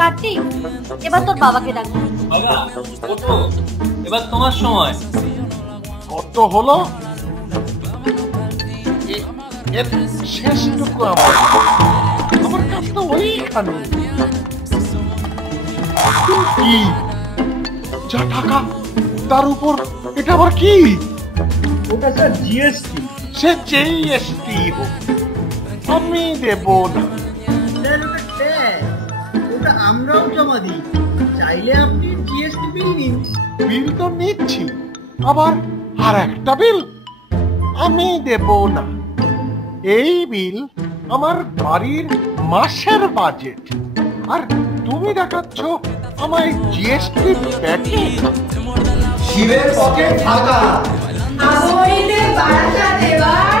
কাটলি, এবার তোর বাবাকে ডাক। বাবা ওঠো, এবার তোমার সময়। কত হলো? এর শেষটুকু আমার কাছে তো ওইখানে। কি যা টাকা তার উপর এটা আবার কি? ওটা স্যার জিএসটি। সে জিএসটি হোক, আমি দেব না। স্যার ওটা ট্যাক্স, ওটা আমরাও জমা দিই। চাইলে আপনি জিএসটি বিল নিন। বিল তো নিচ্ছি, আবার আর একটা বিল আমি দেব না। এই বিল আমার বাড়ির মাসের বাজেট, আর তুমি দেখাচ্ছ আমায় জিএসটি প্যাকেট। শিবের পকেট ফাঁকা, আগমনীতে বারাসা দেবার